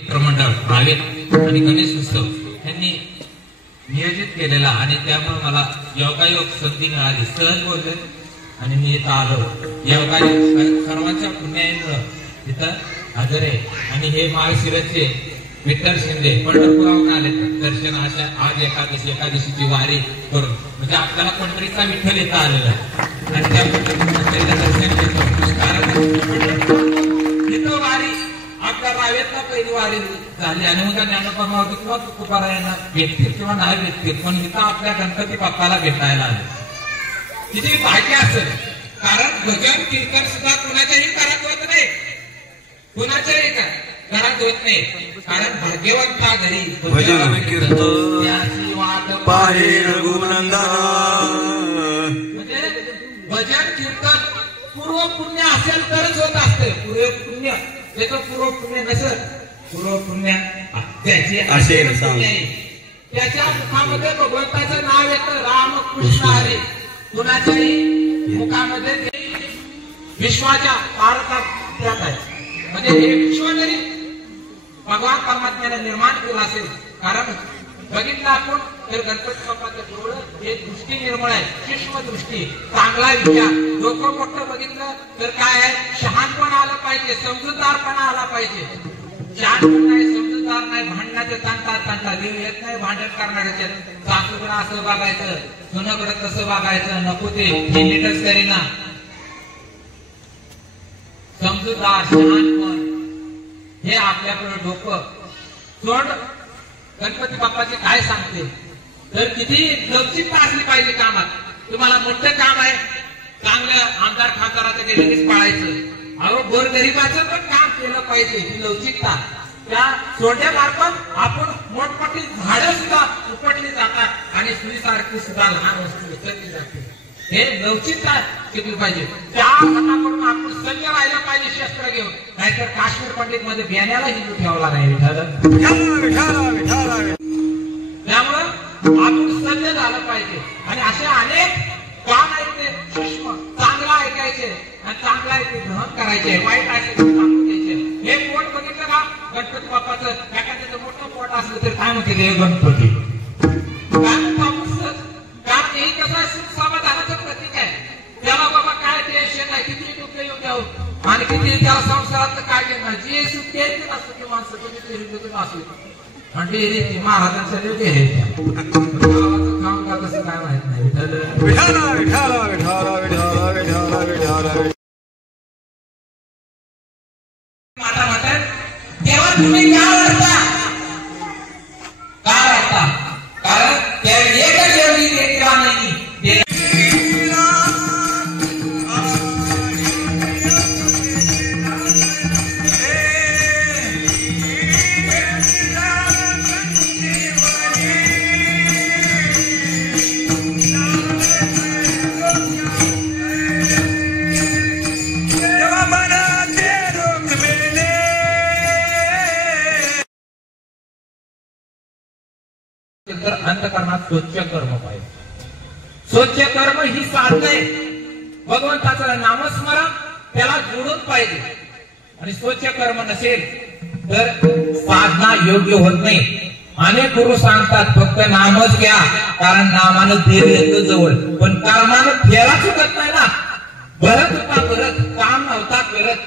मित्रमंडळ प्रावेत आणि गणेश उत्सव यांनी नियोजित केलेला आणि त्यामुळे मला योगायोग संधी मिळाली, सहज बोलले आणि मी इथं आलो. योगायोग सर्वांच्या पुण्यामुळं इथं हजर आहे. आणि हे माळशिरसचे विठ्ठल शिंदे पंढरपुराहून आले दर्शन अशा आज एकादशीची वारी करून, म्हणजे आपल्याला पंढरीचा विठ्ठल इथं आलेला आहे आणि त्या दर्शन घेतो. इथं वारी आपल्या रावेतला पहिली वारी झाली आणि उद्या ज्ञानोबा माऊली किंवा तुकोबारायांना भेटतील किंवा नाही भेटतील, पण इथं आपल्या गणपती बाप्पाला भेटायला आले. किती भाग्य असेल, कारण भजन कीर्तन सुद्धा कुणाच्याही घरात होत नाही, कुणाच्याही घरात होत नाही. कारण भाग्यवंता घरी भजन कीर्तन पाहे रघुनंदन, म्हणजे भजन कीर्तन पूर्व पुण्य असेल तरच होत असते. पूर्व पुण्य त्याचं पूर्व पुण्य नसेल, पूर्व पुण्य त्याची असेल त्याच्या मुखामध्ये भगवंताचं नाव येतं, राम कृष्ण हरी. कुणाच्याही मुखामध्ये विश्वाच्या पारकात आहे. म्हणजे हे विश्व जरी भगवान परमात्म्याने निर्माण केलं असेल, कारण बघितलं आपण तर गणपती बाप्पाचं डोळं हे दृष्टी निर्मळ आहे, सूक्ष्म दृष्टी, चांगला विचार. डोकं मोठं बघितलं तर काय आहे, शहाणपण आलं पाहिजे, समजूतदारपणा आला पाहिजे. शहाणपण नाही, समजूतदार नाही, भांडणाचे तांता देव येत नाही भांडण करणाऱ्याचे. सासूकडं असं बघायचं, सुनाकडं तसं बघायचं, नको ते नीटच करीना. समजूतदार, शहाणपण हे आपल्याकडे डोकं सोड. गणपती बाप्पाचे काय सांगते तर किती लवचिकता असली पाहिजे कामात. तुम्हाला मोठं काम आहे, चांगल्या आमदार खासदाराचं ते लगेच पाळायचं. अहो गोरगरिबाचं पण काम केलं पाहिजे. ही लवचिकता त्या सोडण्यामार्फत आपण मोठमोठी झाडं सुद्धा उपटली जातात आणि सुईसारखी सुद्धा लहान वस्तू उचलली जाते. हे लवचिकता शिकली पाहिजे. त्या हाताकडून आपण सज्ज राहिलं पाहिजे शस्त्र घेऊन, नाहीतर काश्मीर पंडित मध्ये बियाण्याला हिंदू ठेवला नाही. त्यामुळं आपण सज्ज झालं पाहिजे. आणि असे अनेक काम आहेत ते सूक्ष्म, चांगला ऐकायचे आणि चांगला आहे ते ग्रहण करायचे, वाईट आहे ते सांगून द्यायचे. हे पोट बघितलं का गणपती बाप्पाचं, एखाद्याचं मोठं पोट असलं तर काय म्हणते ते गणपती काय म्हणतो काम येईल कसं सुख समाधानाचं प्रतीक आहे. त्याला बाबा काय टेन्शन आहे, किती दुःख येऊ द्यावं आणि किती त्याला संसारात काय घेणार, जे सुख द्यायचं नसतं ते माणसं तुम्ही असू म्हणजे रीती महाराजांचं काम का कसं काय माहित नाही. माता म्हणतात तेव्हा तुम्ही काय वाटता, काय वाटता, कारण त्या एकच एवढी तेव्हा नाही. तर अंतःकरणात स्वच्छ कर्म पाहिजे. स्वच्छ कर्म ही साधन आहे. भगवंताचं नामस्मरण त्याला जोडून पाहिजे. आणि स्वच्छ कर्म नसेल तर साधना योग्य होत नाही. अनेक गुरु सांगतात फक्त नामच घ्या, कारण नामानं देव येतो जवळ, पण कर्मानं फेरा चुकत नाही ना. भरत होता भरत, काम नव्हता करत,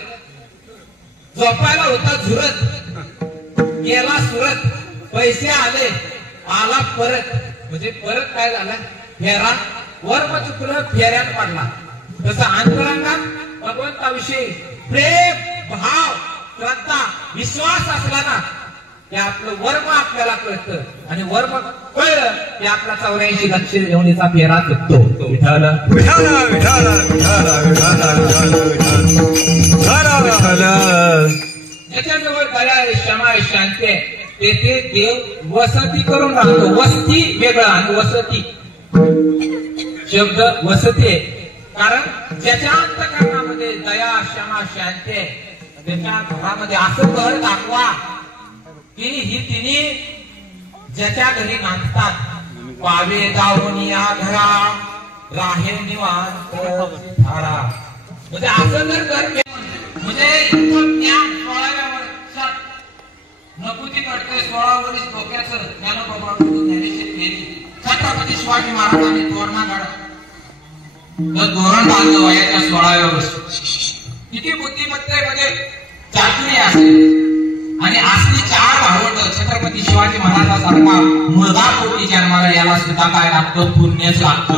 झोपायला होता झुरत, गेला सुरत, पैसे आले आला परत, म्हणजे परत काय झाला फेरा वर्म चुकलं, फेऱ्यात पडला. तसं अंतरंगात भगवंताविषयी प्रेम, भाव, श्रद्धा, विश्वास असला ना की आपलं वर्म आपल्याला कळतं आणि वर्म कळलं की आपला 84 लक्ष एवढीचा फेरा चुकतो. विठाला ज्याच्याजवळ दया आहे, क्षमा आहे, शांती आहे, तेथे देव वसती करून राहतो. वस्ती वेगळा आणि वसती शब्द वसती आहे. कारण ज्याच्या अंतःकरणामध्ये दया, क्षमा, शांती आहे, त्याच्या घरामध्ये असं घर दाखवा की ही तिन्ही ज्याच्या घरी नांदतात, पावे जाऊन या घरा राहे निवांत धारा. म्हणजे असं जर घर म्हणजे ज्ञान 16व्या वर्षात नको ती कटकय 16 वर्ष डोक्याचं ज्ञानोबाकडून ज्ञानेश्वर केली. छत्रपती शिवाजी महाराजांनी तोरणा काढ धोरण बांधलं वयाच्या 16व्या वर्षी. किती बुद्धिमत्तेमध्ये चातुर्य असेल आणि असली 4 भावंड छत्रपती शिवाजी महाराजांसारखा मुलगा पोटी जन्माला याला सुद्धा काय लागतं? पुण्यच लागतं.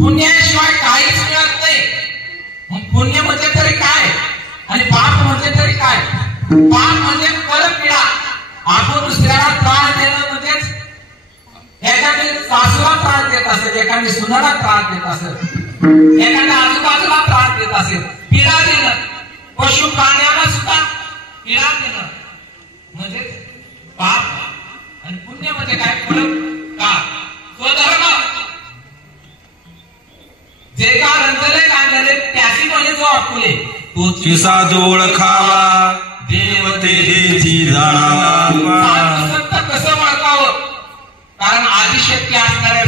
पुण्याशिवाय काहीच मिळत नाही. मग पुण्य म्हणजे तरी काय आणि पाप म्हणजे तरी काय? पाप म्हणजे परपीडा. आपण दुसऱ्याला त्रास देणं म्हणजेच एखादी सासूला त्रास देत असेल, एखादी सुनाला त्रास देत असेल, एखाद्या आजूबाजूला त्रास देत असेल, पीडा देणं, पशु प्राण्याला सुद्धा पीडा देणं म्हणजे पाप. आणि पुण्य म्हणजे काय? परोपकार, स्वधर्म. जे का रंजले कांदले त्याची म्हणजे जो आपुले तोची साधू ओळखावा, देव तेजेची जाणावा. संत कसं ओळखावं? कारण आदिशक्ती असणाऱ्या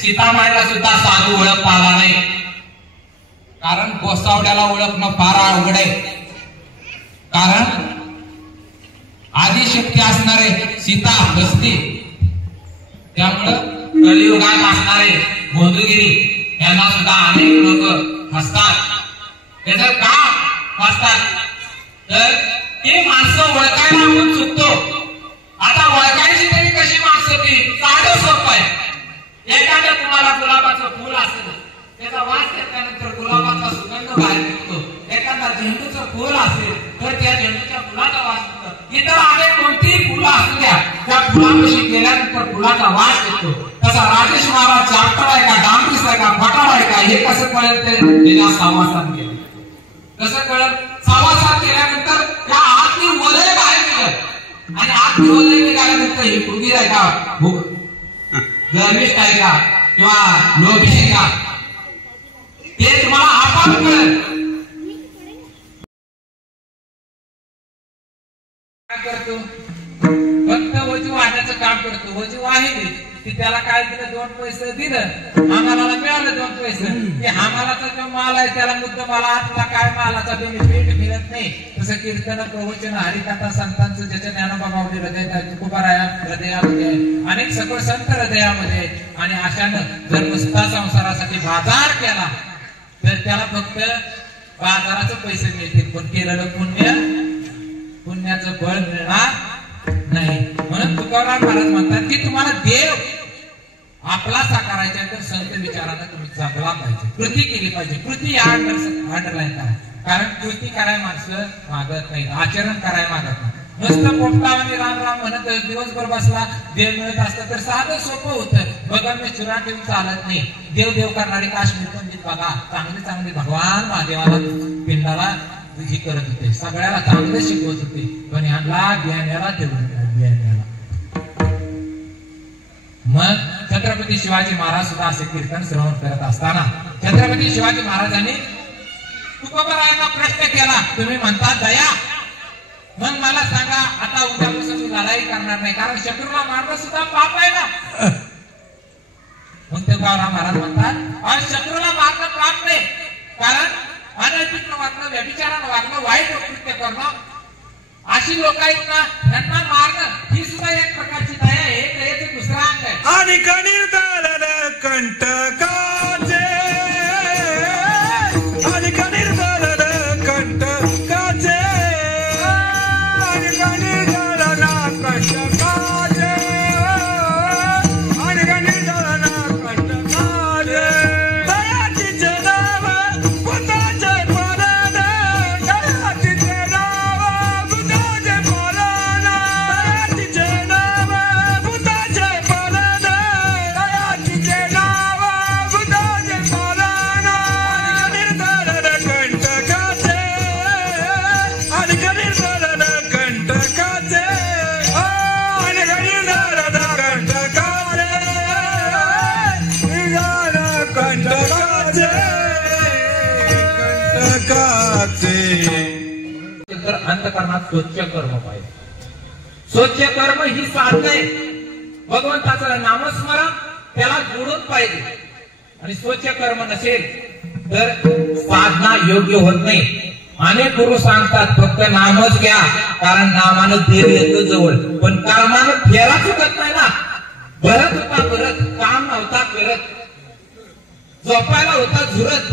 सीतामाईला सुद्धा साधू ओळखता आला नाही. कारण गोसावड्याला ओळखणं फार अवघड आहे. कारण आदिशक्ती असणारे सीता बसती, त्यामुळं कलियुगात असणारे गोंदगिरी यांना सुद्धा अनेक लोक हसतात. त्याचं का हसतात? तर ते माणसं ओळखायला आपण चुकतो. आता ओळखायची तरी कशी माणसं ती? साधं सोपं आहे. एखाद्या तुम्हाला गुलाबाचं फुल असेल, त्याचा वास घेतल्यानंतर गुलाबाचा सुगंध बाहेर निघतो. एखादा झेंडूचं फुल असेल तर त्या झेंडूच्या फुलाचा वास निघतो. इतर अनेक कोणतीही फुलं असू द्या, त्या फुलापाशी गेल्यानंतर फुलाचा वास येतो. तसा राजेश महाराज चाप्टर आहे का, डांबरीस आहे का, फटाळ आहे का, हे कसं कळेल? ते त्याच्या सहवासात गेलं. कसं कळलं? सहवासात केल्यानंतर त्या आतली वलय बाहेर निघत आणि आतली वलय निघाल्यानंतर ही फुगीर आहे का, गर्मिष्ठ आहे का किंवा लोभी आहे का, ते तुम्हाला आपाप कळेल. काय करतो? फक्त वजू वाहण्याचं काम करतो. वजू वाहिली की त्याला काय दिलं? 2 पैसे दिलं, हमालाला मिळालं 2 पैसे. ते हमालाचा जो माल आहे त्याला मुद्दामाला आतला काय मालाचा बेनिफिट मिळत नाही. तसं कीर्तन, प्रवचन, हरिकथा संतांचं ज्याच्या ज्ञानोबा माऊली हृदयात, तुकोबाराया हृदयामध्ये, अनेक सकळ संत हृदयामध्ये. आणि अशानं जर नुसता संसारासाठी बाजार केला तर त्याला फक्त बाजाराचे पैसे मिळतील, पण केलेलं पुण्याचं बळ मिळणार नाही. म्हणून तुकाराम महाराज म्हणतात की तुम्हाला देव आपला साकारायचा तर संत विचारानं तुम्ही जगला पाहिजे, कृती केली पाहिजे. कृती या अंडरलाईन करा. कारण कृती करायला माणसं मागत नाही, आचरण करायला मागत नाही. नुसतं पोपटा आणि राम राम म्हणत दिवसभर बसला, देव मिळत असतं तर साधं सोपं होतं. बघा मी चुरा ठेवून चालत नाही. देव देव करणारी काश्मीर पंडित बघा, चांगले चांगले भगवान महादेवाला पिंडाला ही करत होते, सगळ्याला चांगले शिकवत होते. पण ह्याला ज्ञानाला ठेवून ज्ञानाला. मग छत्रपती शिवाजी महाराज सुद्धा असे कीर्तन श्रवण करत असताना छत्रपती शिवाजी महाराजांनी तुकोबारायांना प्रश्न केला. तुम्ही म्हणता दया, मग मला सांगा आता उद्यापासून मी लढाई करणार नाही, कारण शत्रूला मारणं सुद्धा पाप आहे ना. मग तुकोबाराय महाराज म्हणतात शत्रूला मारणं पाप नाही, कारण अनैतिक वागणं, व्यभिचारानं वागणं, वाईट कृत्य करणं, अशी लोक आहेत ना, त्यांना मारणं ही सुद्धा एक प्रकारची दया आहे. दयेचं दुसरं अंग आहे. आणि कणिर्दलन कंटकाचे, आणि कणिर्दलन कंटकाचे, आणि कणिर्दलन कंटकाचे, आणि कणिर्दलन कंटकाचे. दयातीचे नाव बुद्धाचे पालन, दयातीचे नाव बुद्धाचे पालन, दयातीचे नाव बुद्धाचे पालन, दयातीचे नाव बुद्धाचे पालन. निर्धरण कंटकाचे, आणि निर्धरण कंटकाचे, आणि निर्धरण कंटकाचे, निर्धरण कंटकाचे, कंटकाचे. तर अंतःकरणात स्वच्छ कर्म पाहिजे. स्वच्छ कर्म ही साधना आहे. भगवंताचं नामस्मरण त्याला जोडून पाहिजे. आणि स्वच्छ कर्म नसेल तर साधना योग्य होत नाही. अनेक गुरु सांगतात फक्त नामच घ्या, कारण नामानं देव येतो जवळ, पण कर्मानं फेरा चुकत नाही ना. भरत होता भरत, काम नव्हता करत, झोपायला होता झुरत,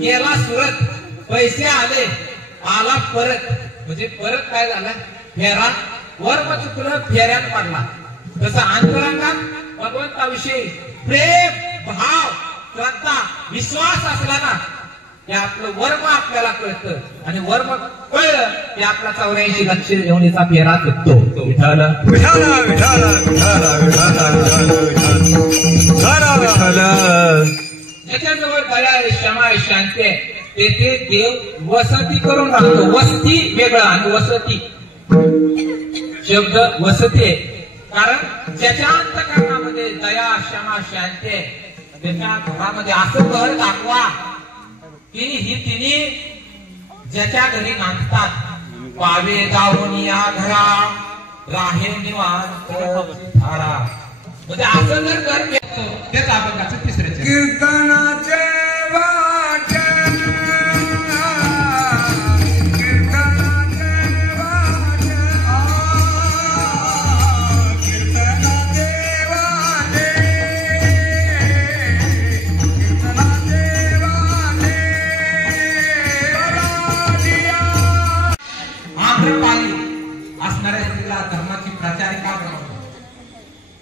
गेला सुरत, पैसे आले आला परत. म्हणजे परत काय झालं, फेरा वर्म चुकलं फेऱ्यात पडला. तसं अंतरंगात भगवंताविषयी प्रेम भाव श्रद्धा विश्वास असला ना की आपलं वर्म आपल्याला कळतं, आणि वर्म कळलं की आपला 84 लक्ष येऊनीचा फेरा चुकतो. विठ्ठल विठ्ठल विठ्ठल विठ्ठल विठ्ठल विठ्ठल विठ्ठल. ज्याच्याजवळ दया आहे, क्षमा आहे, शांती आहे, तेथे देव वसती करून राहतो. वस्ती वेगळं आणि वसती शब्द वसती आहे. कारण ज्याच्या अंतःकरणामध्ये दया क्षमा शांती आहे, त्याच्या घरामध्ये असं घर दाखवा की ही तिने ज्याच्या घरी नांदतात, पावे जाऊन या घरा राहे निवांत धारा. म्हणजे असं जर घर घेतो त्याच अभंगाचं तिसरे चरण. कीर्तनाचे वाटे कीर्तनाचे वाटे कीर्तनाचे वाटे कीर्तनाचे वाटे आम्रपाली असणाऱ्या स्त्रीला धर्माची प्राचारिका बनवतो.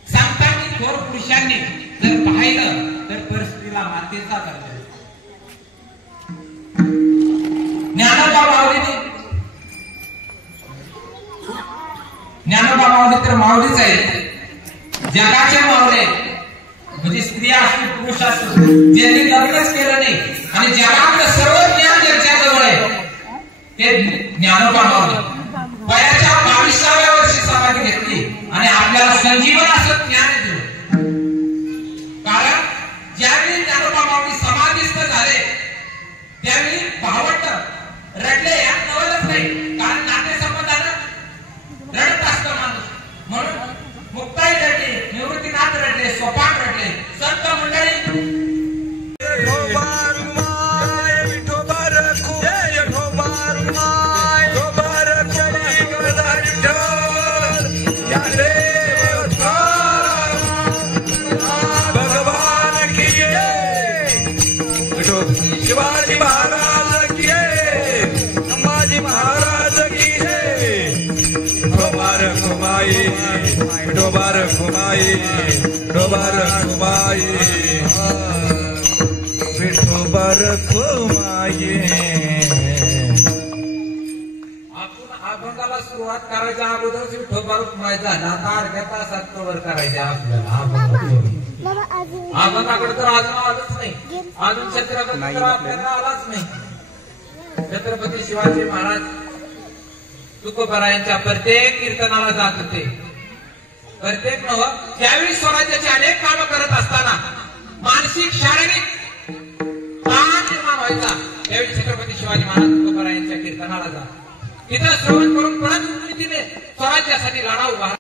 सांगताना थोर पुरुषांनी जर पाहिलं तर परिस्थितीला मातेचा दर्जा. ज्ञानोबा माऊली तर माऊलीच आहे, जगाचे माऊले. म्हणजे स्त्रिया असतील पुरुष असतील, ज्यांनी लग्नच केलं नाही आणि जगातलं सर्व ज्ञान ज्याच्याजवळ आहे ते ज्ञानोबा माऊली. वयाच्या 22व्या वर्षी समाधी घेतली आणि आपल्याला संजीवन असं ज्ञान दिलं. कारण ज्यावेळी ज्ञानोबा माऊली समाधीस्थ झाले त्यावेळी भावंड रडले, यात नवलच नाही. कारण नातेसंबंधानं रडत असतं माणूस. म्हणून मुक्ताई रडली, निवृत्तीनाथ रडले, सोपान रडले, संत मंडळी शिवाजी महाराज की है, संभाजी महाराज की है. डोबार घुमाई डोबार घुमाई डोबार घुमाई विठोबार घुमाई. आपण अभंगाला सुरुवात करायच्या अगोदरच विठोबा घुमायचा. आता अर्ध्या तासात कव्हर करायच्या आपल्याला. अभंगाकडे तर अजून आलंच नाही, अजून छत्रपती तर आपल्याला आलाच नाही. छत्रपती शिवाजी महाराज तुकोबारायांच्या प्रत्येक कीर्तनाला जात होते. प्रत्येक नव त्यावेळी स्वराज्याचे अनेक कामं करत असताना मानसिक शारीरिक ताण निर्माण व्हायचा. त्यावेळी छत्रपती शिवाजी महाराज तुकोबारायांच्या कीर्तनाला जात, तिथं श्रवण करून परत तिने स्वराज्यासाठी लढा उभा.